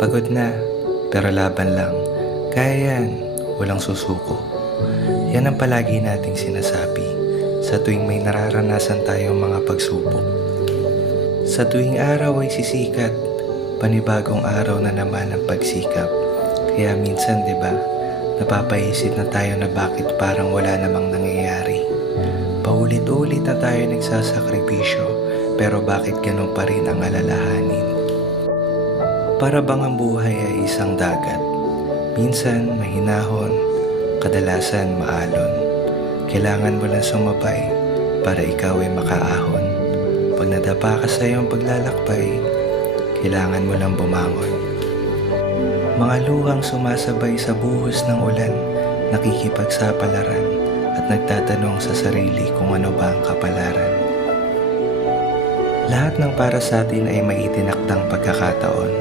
Pagod na, pero laban lang. Kaya yan, walang susuko. Yan ang palagi nating sinasabi sa tuwing may nararanasan tayong mga pagsubok. Sa tuwing araw ay sisikat, panibagong araw na naman ang pagsikap. Kaya minsan, di ba, napapaisip na tayo na bakit parang wala namang nangyayari. Paulit-ulit na tayo nagsasakripisyo, pero bakit ganun pa rin ang alalahanin? Para bang ang buhay ay isang dagat? Minsan mahinahon, kadalasan maalon. Kailangan mo lang sumabay para ikaw ay makaahon. Pag nadapa ka sa iyong paglalakbay, kailangan mo lang bumangon. Mga luhang sumasabay sa buhos ng ulan, nakikipagsapalaran at nagtatanong sa sarili kung ano ba ang kapalaran. Lahat ng para sa atin ay may itinakdang pagkakataon.